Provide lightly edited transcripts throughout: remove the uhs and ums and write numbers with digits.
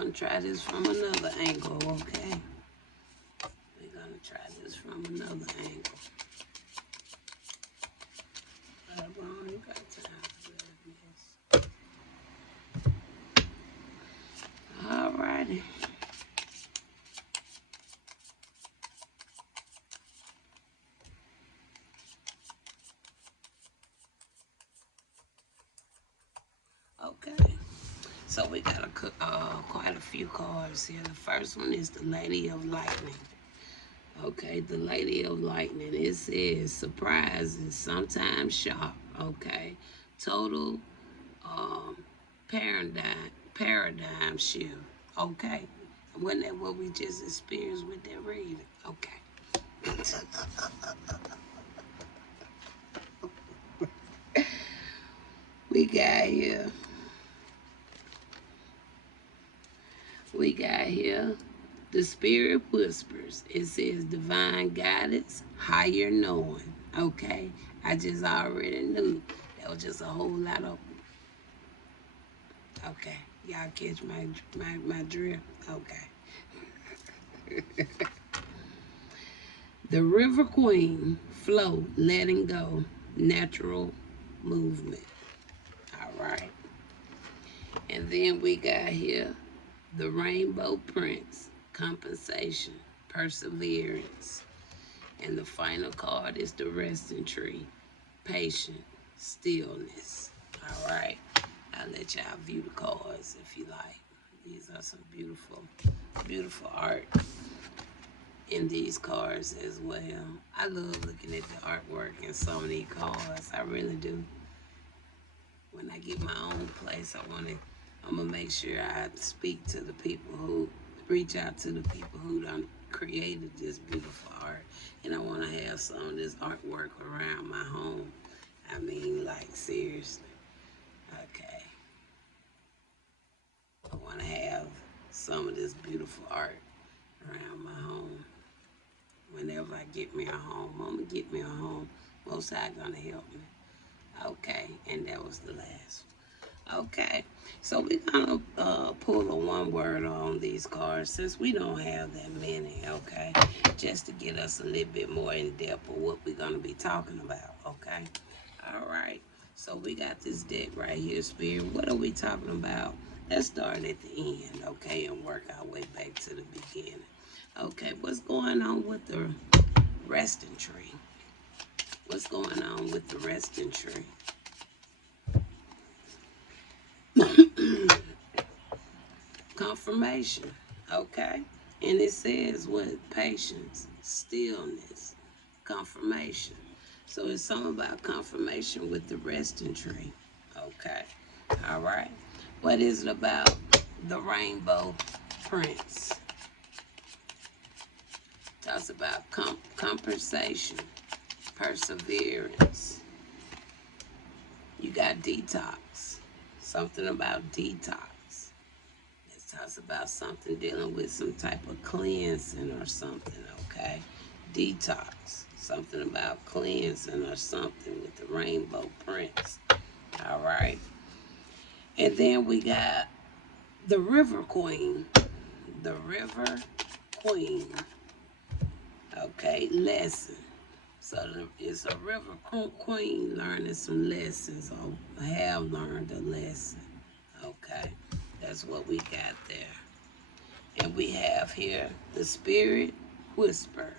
gonna try this from another angle, okay? We're gonna try this from another angle. But I don't got time for that. Alrighty. Okay. So we got quite a few cards here. The first one is the Lady of Lightning. Okay, the Lady of Lightning. It says surprises, sometimes sharp. Okay, total paradigm shift. Okay, wasn't that what we just experienced with that reading? Okay. We got here the Spirit Whispers. It says divine guidance, higher knowing. Okay, I just already knew that was just a whole lot of. Okay, y'all catch my drift. Okay. The River Queen, flow, letting go, natural movement. All right. And then we got here the Rainbow Prince, compensation, perseverance. And the final card is the Resting Tree, patient, stillness. All right. I'll let y'all view the cards if you like. These are some beautiful, beautiful art in these cards as well. I love looking at the artwork in some of these cards. I really do. When I get my own place, I'm gonna make sure I speak to the people who reach out to the people who done created this beautiful art, and I want to have some of this artwork around my home. I mean, like, seriously. Okay. I want to have some of this beautiful art around my home. Whenever I get me a home, I'm gonna get me a home. Most High gonna help me. Okay, and that was the last one. Okay, so we're gonna pull a one word on these cards since we don't have that many. Okay, just to get us a little bit more in depth of what we're gonna be talking about. Okay, all right. So we got this deck right here, Spirit. What are we talking about? Let's start at the end, okay, and work our way back to the beginning. Okay, what's going on with the resting tree? What's going on with the resting tree? Confirmation, okay? And it says what? Patience, stillness, confirmation. So it's something about confirmation with the resting tree, okay? All right. What is it about the Rainbow Prince? Talks about compensation, perseverance. You got detox. Something about detox. It talks about something dealing with some type of cleansing or something, okay? Detox. Something about cleansing or something with the Rainbow Prince. All right. And then we got the River Queen. The River Queen. Okay, lesson. So it's a River Queen learning some lessons, or have learned a lesson. Okay, that's what we got there. And we have here the Spirit Whisper.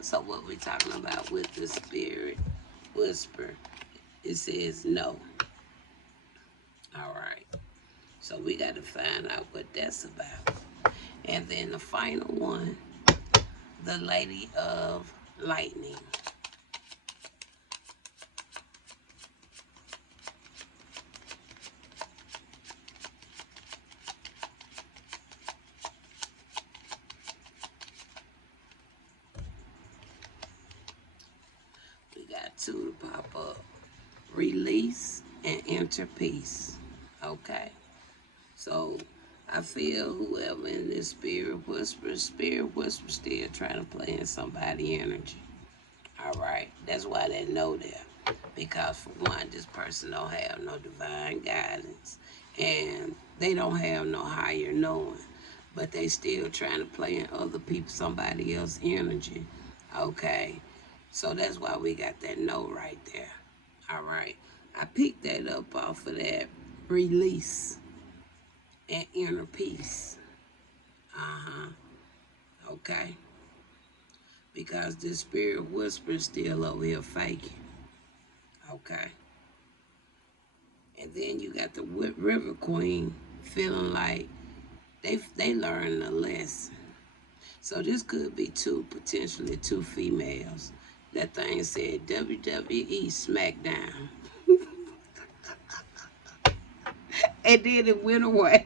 So what we talking about with the Spirit Whisper? It says no. All right. So we got to find out what that's about. And then the final one, the Lady of Lightning. We got two to pop up. Release and enter peace. Okay. So I feel whoever in this Spirit Whisper still trying to play in somebody's energy. All right. That's why they know that. Because for one, this person don't have no divine guidance. And They don't have no higher knowing, but they still trying to play in other people, somebody else's energy. Okay, so that's why we got that no right there. All right, I picked that up off of that release and inner peace. Uh-huh. Okay, because this spirit whisper is still over here faking. Okay, and then you got the river queen feeling like they learned a lesson. So this could be potentially two females. That thing said WWE SmackDown. And then it went away.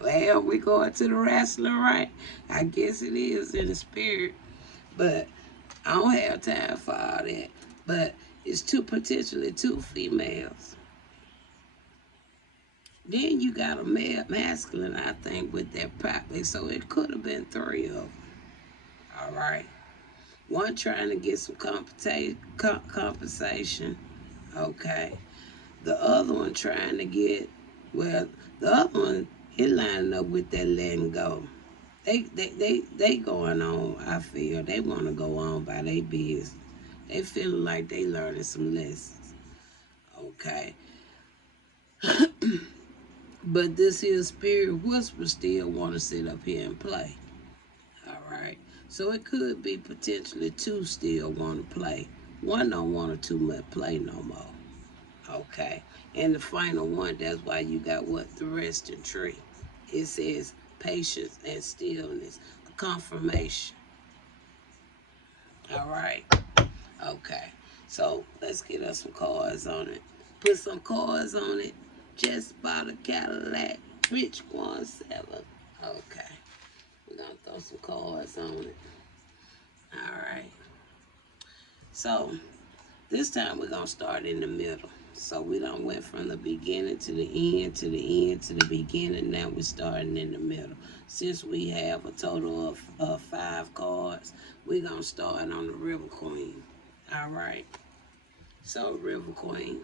Well, we going to the wrestling, right? I guess it is in the spirit. But I don't have time for all that. But it's potentially two females. Then you got a male, masculine, I think, with that property. So it could have been three of them. All right. One trying to get some compensation. Okay. The other one trying to get, well, the other one, it lined up with that letting go. They going on, I feel. They want to go on by their business. They feeling like they learning some lessons. Okay. But this here spirit whisper still want to sit up here and play. All right. So it could be potentially two still want to play. One don't want to too much play no more. Okay. And the final one, that's why you got what? The resting tree. It says patience and stillness. A confirmation. All right. Okay. So let's get us some cards on it. Put some cards on it. Just bought a Cadillac. Rich 17. Okay. We're going to throw some cards on it. All right. So this time we're going to start in the middle. So we done went from the beginning to the end, to the end, to the beginning. Now we're starting in the middle. Since we have a total of 5 cards, we're going to start on the River Queen. All right. So, River Queen,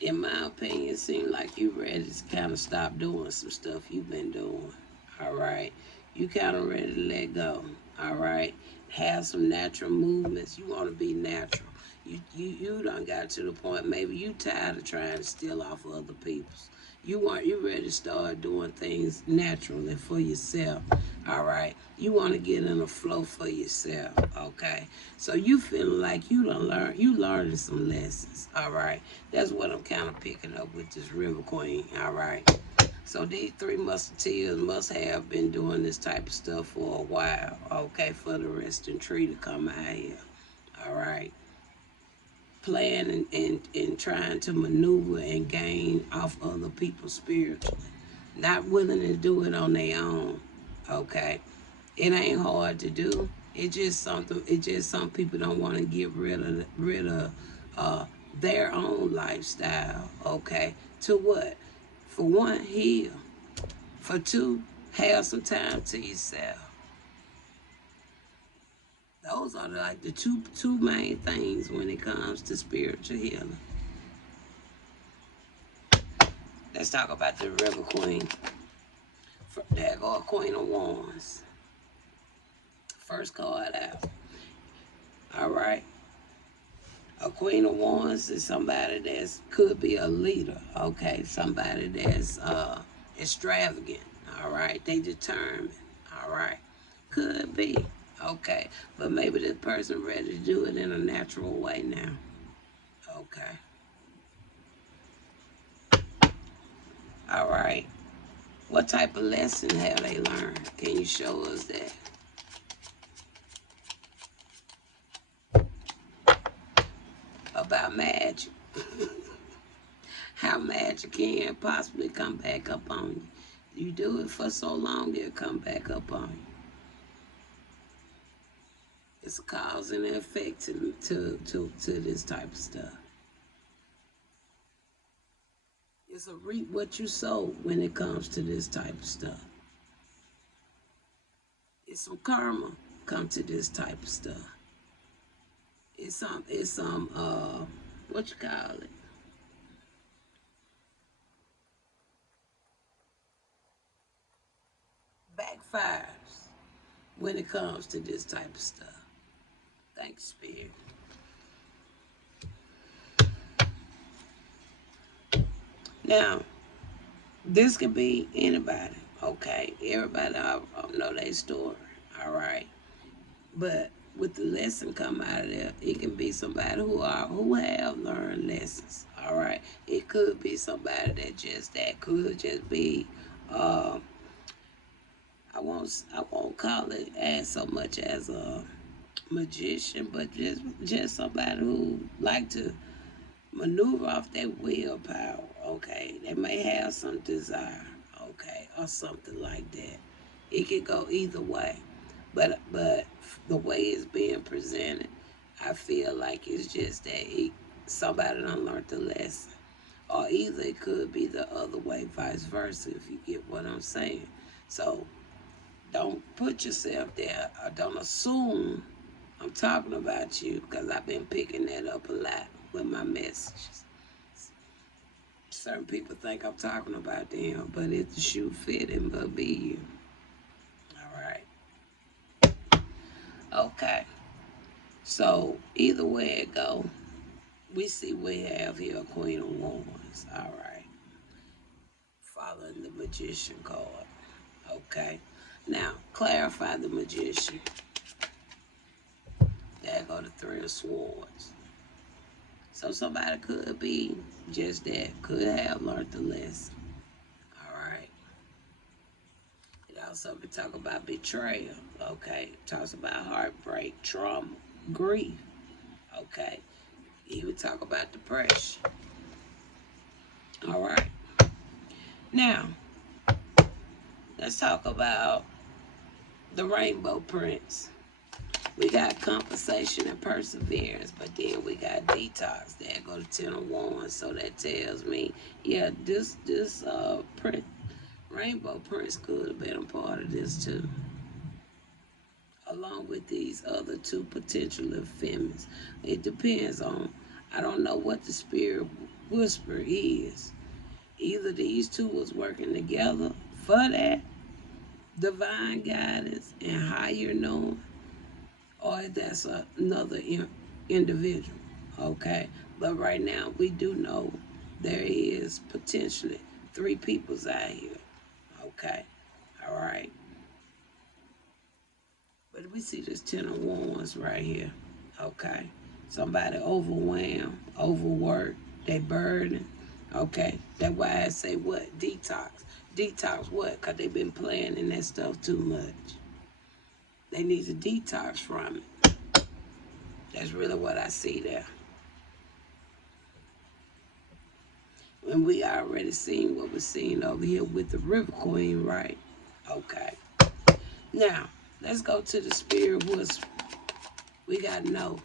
in my opinion, it seems like you ready to kind of stop doing some stuff you've been doing. All right. You kind of ready to let go. All right. Have some natural movements. You want to be natural. You done got to the point, maybe you tired of trying to steal off of other people's. You ready to start doing things naturally for yourself. All right. You want to get in a flow for yourself. Okay. So you feeling like you learning some lessons. All right. That's what I'm kind of picking up with this River Queen. All right. So these 3 musketeers must have been doing this type of stuff for a while. Okay. For the resting tree to come out here. All right. Playing and trying to maneuver and gain off other people spiritually. Not willing to do it on their own. Okay. It ain't hard to do. It's just some people don't want to get rid of their own lifestyle. Okay. To what? For one, heal. For 2, have some time to yourself. Those are like the two main things when it comes to spiritual healing. Let's talk about the River Queen. There go a Queen of Wands. First card out. All right. A Queen of Wands is somebody that could be a leader. Okay. Somebody that's extravagant. All right. They determined. All right. Could be. Okay. But maybe this person ready to do it in a natural way now. Okay. All right. What type of lesson have they learned? Can you show us that? About magic. How magic can possibly come back up on you. You do it for so long, it'll come back up on you. It's a cause and effect to this type of stuff. It's a reap what you sow when it comes to this type of stuff. It's some karma come to this type of stuff. It's some what you call it? fires when it comes to this type of stuff. Thanks, Spirit. Now, this could be anybody, okay? Everybody know their story, all right? But with the lesson come out of there, it can be somebody who have learned lessons, all right? It could be somebody that could just be, I won't call it as so much as a magician, but just somebody who like to maneuver off their willpower, okay? They may have some desire, okay, or something like that. It could go either way. But the way it's being presented, I feel like it's just that somebody done learned the lesson. Or either it could be the other way, vice versa, if you get what I'm saying. So don't put yourself there, or don't assume I'm talking about you, because I've been picking that up a lot with my messages. Certain people think I'm talking about them, but if the shoe fit, it must be you. All right. Okay. So either way it go, we see we have here a Queen of Wands. All right. Following the Magician card. Okay. Now, clarify the Magician. There go the Three of Swords. So somebody could be just that, could have learned the lesson. All right. It also could talk about betrayal. Okay. It talks about heartbreak, trauma, grief. Okay. He would talk about depression. All right. Now, let's talk about the Rainbow Prince. We got compensation and perseverance, but then we got detox. There go the Ten of Wands. So that tells me, yeah, this Prince, Rainbow Prince could have been a part of this too, along with these other two potential femmes. It depends on, I don't know what the spirit whisper is. Either these two was working together for that divine guidance and higher knowing, or that's another individual, okay? But right now, we do know there is potentially three peoples out here, okay? All right? But we see this Ten of Wands right here, okay? Somebody overwhelmed, overworked, they burden, okay? That's why I say what? Detox. Detox what? Because they've been playing in that stuff too much. They need to detox from it. That's really what I see there. And we already seen what we're seeing over here with the River Queen, right? Okay. Now, let's go to the Spirit Whisper. We got no.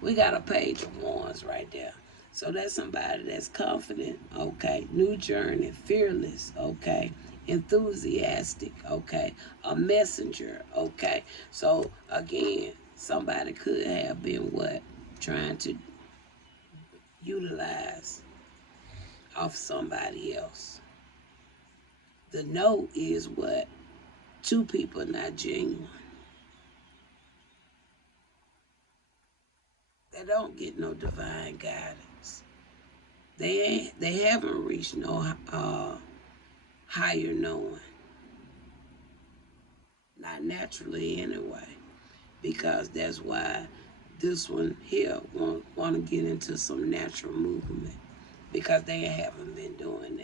We got a Page of Wands right there. So that's somebody that's confident, okay? New journey, fearless, okay? Enthusiastic, okay? A messenger, okay? So, again, somebody could have been what? Trying to utilize off somebody else. The no is what? Two people not genuine. They don't get no divine guidance. They haven't reached no higher knowing. Not naturally anyway. Because that's why this one here want to get into some natural movement. Because they haven't been doing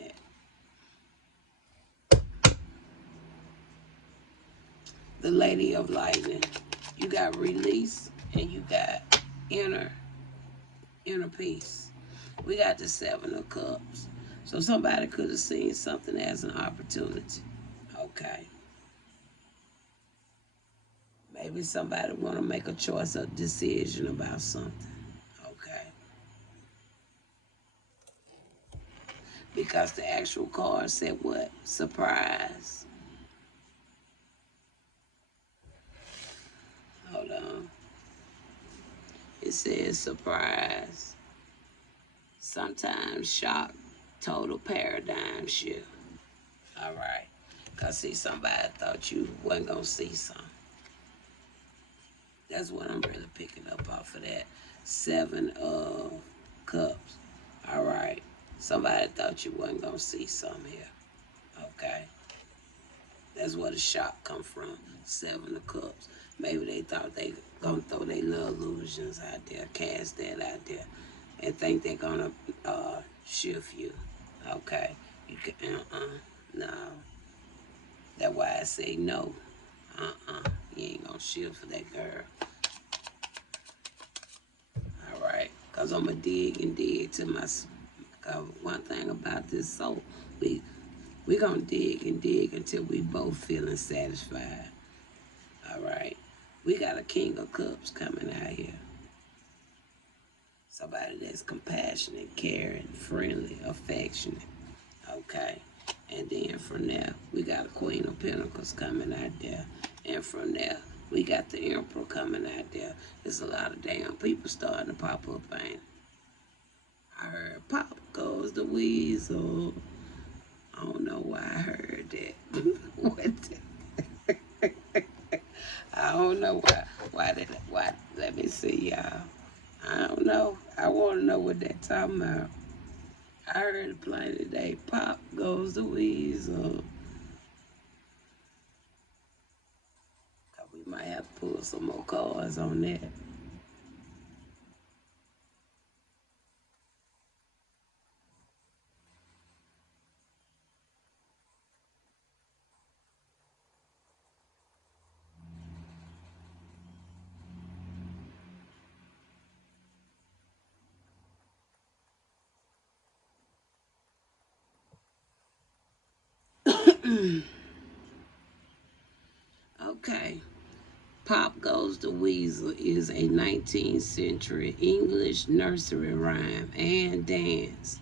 that. The Lady of Lightning. You got release and you got inner peace. We got the Seven of Cups. So somebody could have seen something as an opportunity. Okay. Maybe somebody want to make a choice or decision about something. Okay. Because the actual card said what? Surprise. Hold on. It says surprise. Sometimes shock, total paradigm shift. All right. Cause see, somebody thought you wasn't gonna see something. That's what I'm really picking up off of that. 7 of Cups. All right. Somebody thought you wasn't gonna see something here. Okay. That's where the shock come from. 7 of Cups. Maybe they thought they gonna throw their little illusions out there, cast that out there, and think they're gonna shift you. Okay. You can no. That's why I say no. You ain't gonna shift for that girl. All right. Cause I'ma dig and dig to my. Cause one thing about this soul, we gonna dig and dig until we both feeling satisfied. All right. We got a King of Cups coming out here. Somebody that's compassionate, caring, friendly, affectionate. Okay. And then from there, we got a Queen of Pentacles coming out there. And from there, we got the Emperor coming out there. There's a lot of damn people starting to pop up, ain't it? I heard pop goes the weasel. I don't know why I heard that. What the? I don't know why. Why? Let me see, y'all. I don't know. I want to know what they're talking about. I heard it plain today. Pop goes the weasel. We might have to pull some more cards on that. Okay. Pop Goes the Weasel is a 19th century English nursery rhyme and dance,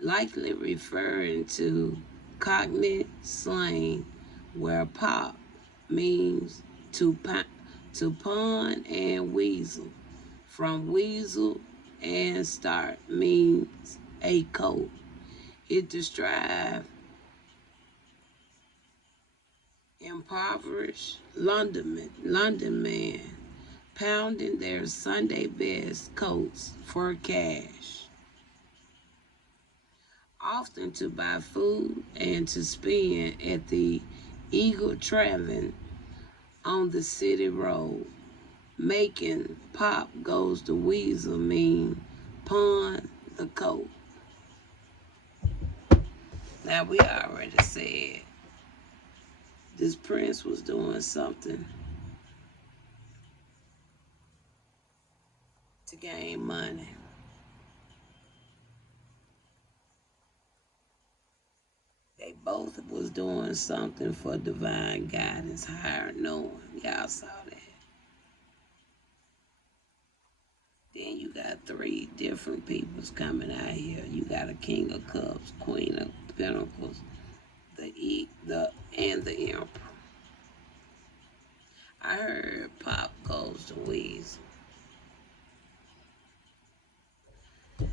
likely referring to cognate slang where pop means to pun and weasel. From weasel and start means a coat. It describes impoverished London man pounding their Sunday best coats for cash, often to buy food and to spend at the Eagle Tavern on the city road, making Pop Goes the Weasel mean pawn the coat. Now we already said this prince was doing something to gain money. They both was doing something for divine guidance, higher knowing. Y'all saw that. Then you got 3 different peoples coming out here. You got a King of Cups, Queen of Pentacles, and the Emperor. I heard Pop Goes the Weasel.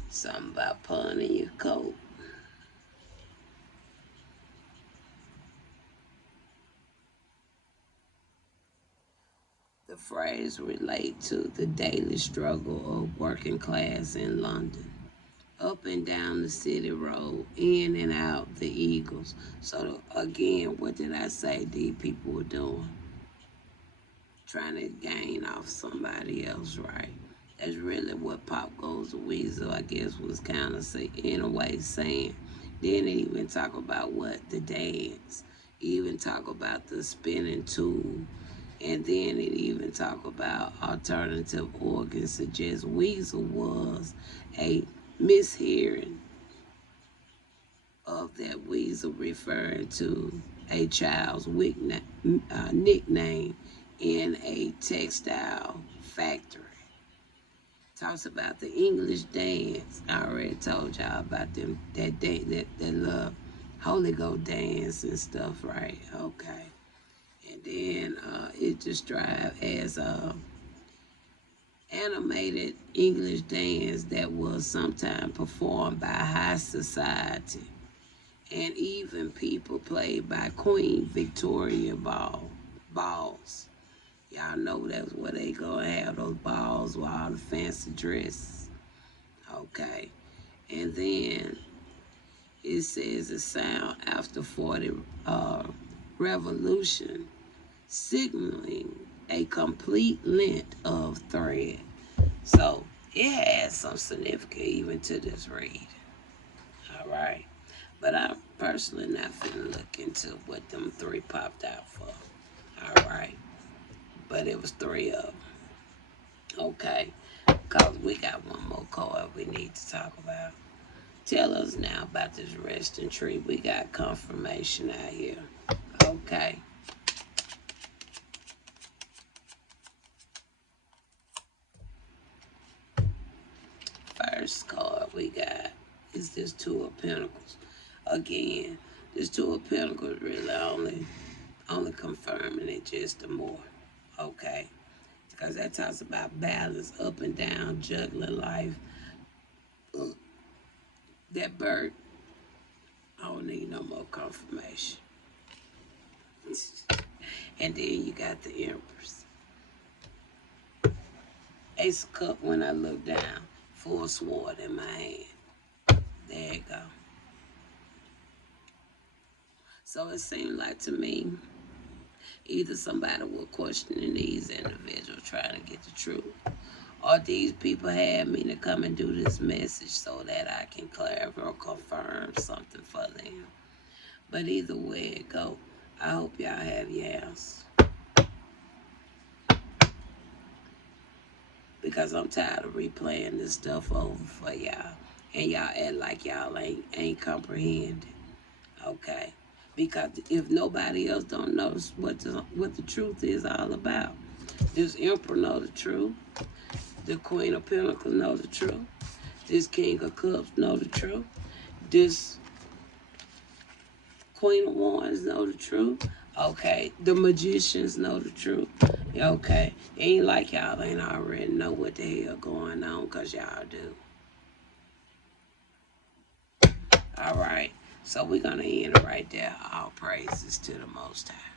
Something about punning your coat. The phrase relates to the daily struggle of working class in London, up and down the city road, in and out the Eagles. So again, what did I say these people were doing? Trying to gain off somebody else, right? That's really what Pop Goes the Weasel, I guess, was kind of in a way saying. Then it even talk about what? The dance. Even talk about the spinning tool. And then it even talk about alternative organs, suggest weasel was a mishearing of that weasel referring to a child's nickname in a textile factory. Talks about the English dance. I already told y'all about them that love Holy Ghost dance and stuff, right? Okay. And then it described as a animated English dance that was sometimes performed by high society and even people played by Queen Victoria balls. Y'all know that's where they gonna have those balls with all the fancy dress. Okay. And then it says a sound after 40 revolution, signaling a complete length of thread. So it has some significance even to this read. All right. But I'm personally not finna look into what them three popped out for. All right. But it was three of them. Okay. Because we got one more card we need to talk about. Tell us now about this resting tree. We got confirmation out here. Okay. First card we got is this Two of Pentacles. Again, this Two of Pentacles really only confirming it just the more. Okay. Because that talks about balance, up and down, juggling life. That bird, I don't need no more confirmation. And then you got the Empress. Ace of Cup when I look down, full sword in my hand. There you go. So it seemed like to me, either somebody was questioning these individuals trying to get the truth, or these people had me to come and do this message so that I can clarify or confirm something for them. But either way it go, I hope y'all have your answers. Because I'm tired of replaying this stuff over for y'all. And y'all act like y'all ain't comprehending. Okay? Because if nobody else don't know what the truth is all about. This Emperor know the truth. The Queen of Pentacles know the truth. This King of Cups know the truth. This Queen of Wands know the truth. Okay. The Magicians know the truth. Okay. Ain't like y'all ain't already know what the hell going on, because y'all do. All right. So we're going to end it right there. All praises to the Most High.